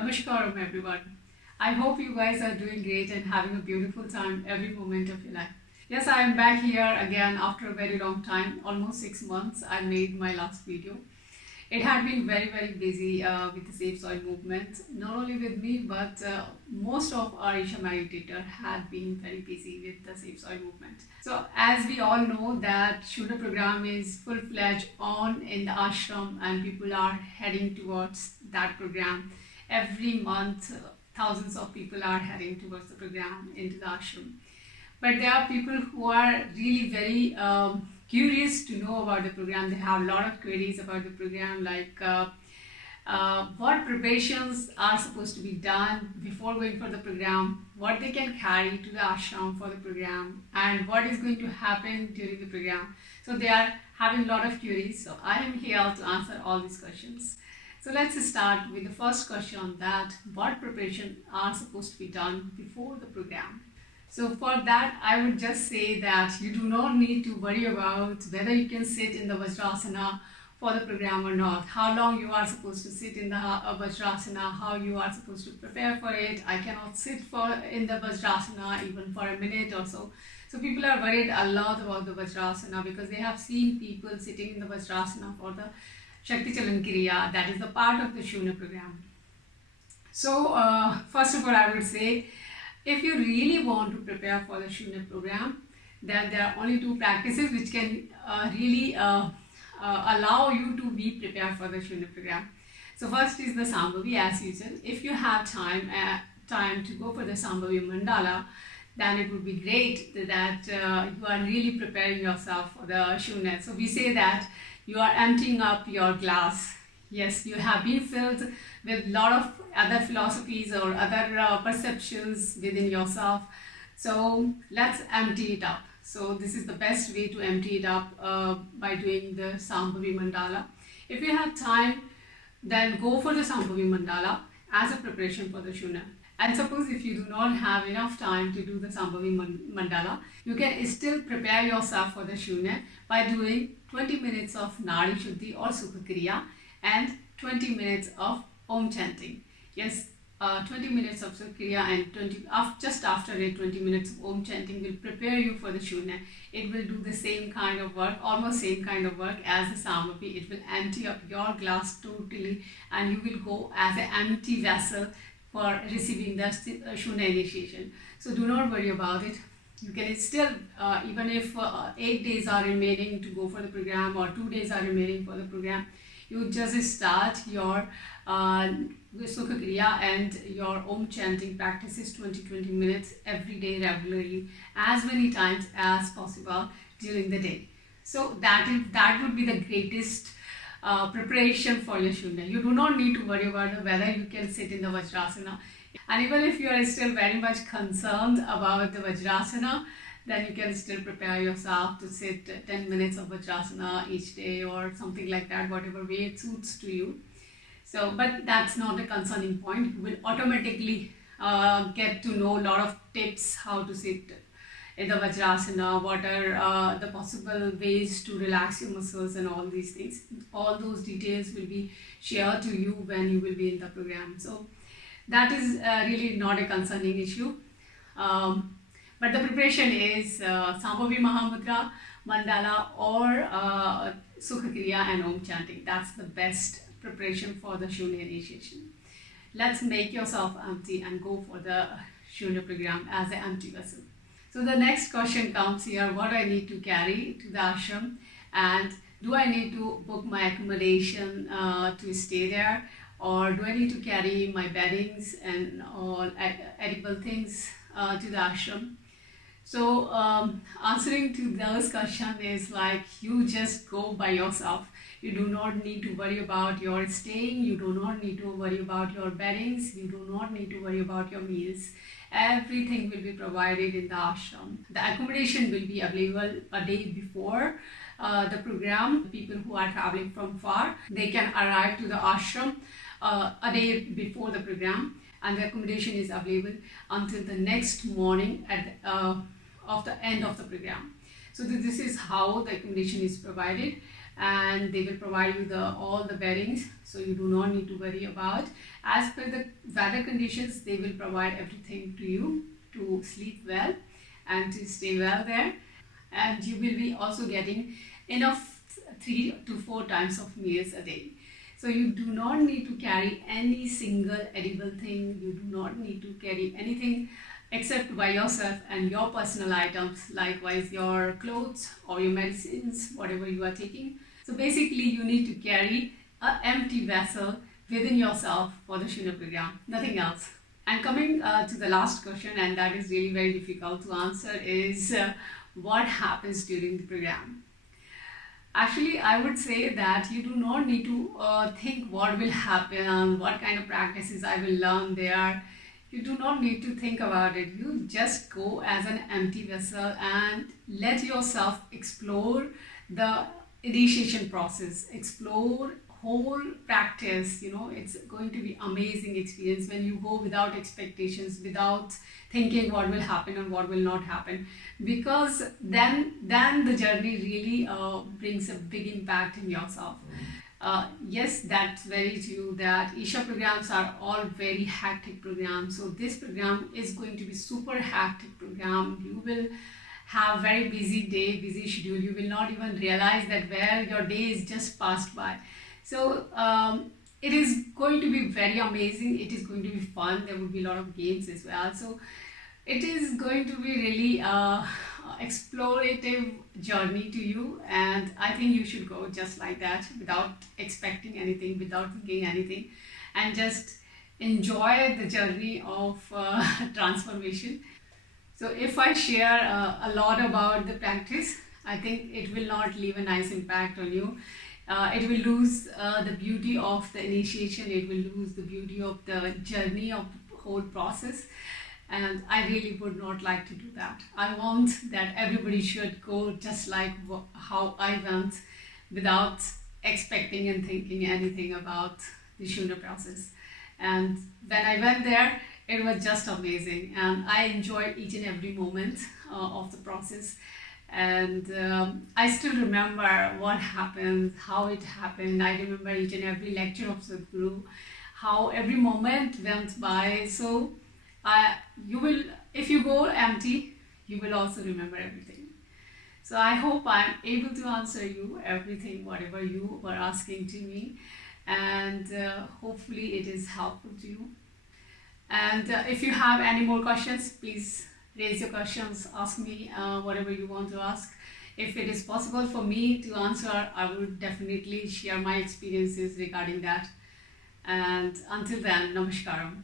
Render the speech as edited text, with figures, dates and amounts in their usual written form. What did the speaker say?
Namaskaram everyone. I hope you guys are doing great and having a beautiful time every moment of your life. Yes, I am back here again after a very long time, almost 6 months. I made my last video. It had been very busy with the Safe Soil movement, not only with me but most of our Isha meditator had been very busy with the Safe Soil movement. So as we all know that Shoonya program is full-fledged on in the ashram and people are heading towards that program. Every month thousands of people are heading towards the program into the ashram. But there are people who are really very curious to know about the program. They have a lot of queries about the program, like what preparations are supposed to be done before going for the program, what they can carry to the ashram for the program, and what is going to happen during the program. So they are having a lot of queries. So I am here to answer all these questions. So let's start with the first question, that what preparation are supposed to be done before the program. So for that, I would just say that you do not need to worry about whether you can sit in the Vajrasana for the program or not, how long you are supposed to sit in the Vajrasana, how you are supposed to prepare for it. I cannot sit in the Vajrasana even for a minute or so. So people are worried a lot about the Vajrasana because they have seen people sitting in the Vajrasana for the Shakti Chalan Kriya, that is the part of the Shoonya program. So first of all, I would say, if you really want to prepare for the Shoonya program, then there are only two practices which can really allow you to be prepared for the Shoonya program. So first is the Sambhavi, as usual. If you have time to go for the Sambhavi Mandala, then it would be great that you are really preparing yourself for the Shoonya. So we say that you are emptying up your glass. Yes, you have been filled with a lot of other philosophies or other perceptions within yourself. So let's empty it up. So this is the best way to empty it up by doing the Sambhavi Mandala. If you have time, then go for the Sambhavi Mandala as a preparation for the Shoonya. And suppose if you do not have enough time to do the Sambhavi Mandala, you can still prepare yourself for the Shoonya by doing 20 minutes of Nadi Shuddhi or Sukha Kriya and 20 minutes of Om chanting. Yes, 20 minutes of Sukha Kriya and just after it, 20 minutes of Om chanting will prepare you for the Shoonya. It will do the same kind of work, almost same kind of work as the Sambhavi. It will empty up your glass totally and you will go as an empty vessel for receiving the Shoonya initiation. So do not worry about it. You can still, even if 8 days are remaining to go for the program or 2 days are remaining for the program, you just start your Sukha Kriya and your Om chanting practices 20 minutes every day regularly, as many times as possible during the day. So that would be the greatest preparation for your Shoonya. You do not need to worry about whether you can sit in the Vajrasana. And even if you are still very much concerned about the Vajrasana, then you can still prepare yourself to sit 10 minutes of Vajrasana each day or something like that, whatever way it suits to you. So, but that's not a concerning point. You will automatically get to know a lot of tips how to sit in the Vajrasana, what are the possible ways to relax your muscles and all these things. All those details will be shared to you when you will be in the program. So that is really not a concerning issue. But the preparation is Sambhavi Mahamudra, Mandala or Sukha Kriya and Om chanting. That's the best preparation for the Shoonya initiation. Let's make yourself empty and go for the Shoonya program as an empty vessel. So the next question comes here, what do I need to carry to the ashram, and do I need to book my accommodation to stay there, or do I need to carry my beddings and all edible things to the ashram? So answering to those questions is like, you just go by yourself. You do not need to worry about your staying, you do not need to worry about your beddings, you do not need to worry about your meals. Everything will be provided in the ashram. The accommodation will be available a day before the program. People who are traveling from far, they can arrive to the ashram a day before the program, and the accommodation is available until the next morning of the end of the program. So this is how the accommodation is provided, and they will provide you all the beddings, so you do not need to worry about. As per the weather conditions, they will provide everything to you to sleep well and to stay well there. And you will be also getting enough 3 to 4 times of meals a day. So you do not need to carry any single edible thing. You do not need to carry anything except by yourself and your personal items, likewise your clothes or your medicines, whatever you are taking. So basically you need to carry an empty vessel within yourself for the Shoonya program, nothing else. And coming to the last question, and that is really very difficult to answer, is what happens during the program? Actually, I would say that you do not need to think what will happen, what kind of practices I will learn there. You do not need to think about it. You just go as an empty vessel and let yourself explore the initiation process, explore whole practice. It's going to be amazing experience when you go without expectations, without thinking what will happen and what will not happen, because then the journey really brings a big impact in yourself. Yes, that's very true that Isha programs are all very hectic programs. So this program is going to be super hectic program. You will have very busy day, busy schedule. You will not even realize that where your day is just passed by. So it is going to be very amazing. It is going to be fun. There will be a lot of games as well. So it is going to be really explorative journey to you, and I think you should go just like that, without expecting anything, without thinking anything, and just enjoy the journey of transformation. So if I share a lot about the practice, I think it will not leave a nice impact on you. It will lose the beauty of the initiation. It will lose the beauty of the journey of the whole process, and I really would not like to do that. I want that everybody should go just like how I went, without expecting and thinking anything about the Shoonya process. And when I went there, it was just amazing, and I enjoyed each and every moment of the process. And I still remember what happened, how it happened. I remember each and every lecture of the guru, how every moment went by. So you will, if you go empty, you will also remember everything. So I hope I'm able to answer you everything, whatever you were asking to me, and hopefully it is helpful to you. And if you have any more questions, please raise your questions, ask me whatever you want to ask. If it is possible for me to answer, I would definitely share my experiences regarding that. And until then, namaskaram.